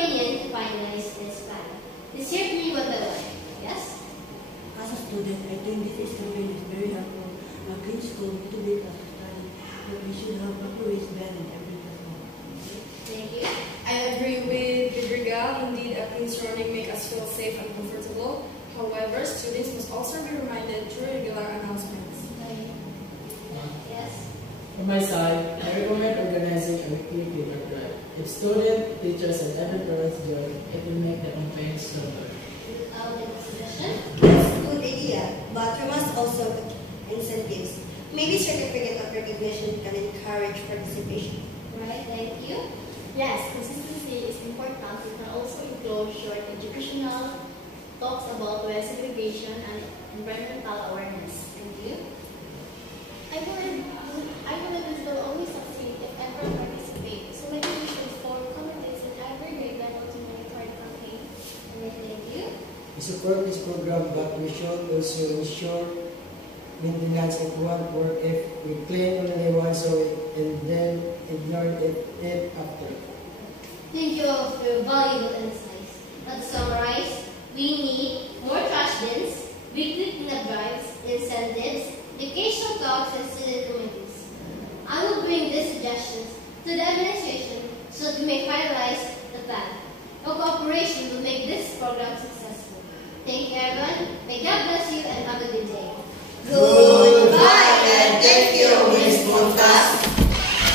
opinion to finalize this plan. Let's hear from you one by one. Yes? As a student, I think this instrument is very helpful. A clean school motivates us to study, but we should have approach that in every classroom. Thank you. I agree with Vidrigal. Indeed, a clean surrounding make us feel safe and comfortable. However, students must also be reminded through regular announcements. Yes? On my side, I recommend organizing a weekly paper drive. If students, teachers, and every parents join, it will make the campaign stronger. Suggestion? That's a good idea, but we must also put incentives. Maybe certificate of recognition can encourage participation. Right, thank you. Yes, consistency is important. We can also include short educational talks about waste segregation and environmental awareness. Thank you. I believe this will only succeed if everyone participates. So maybe we should form committees in every grade level to monitor the campaign. Thank you. We support this program, but we should also ensure maintenance of one work if we clean only once a week and then ignore it after. Thank you all for your valuable insights. To summarize, we need more trash bins, weekly cleanup drives, incentives, educational talks, and student committees. I will bring these suggestions to the administration so that we may finalize the plan. Your cooperation will make this program successful. Thank you, everyone. May God bless you and have a good day. Good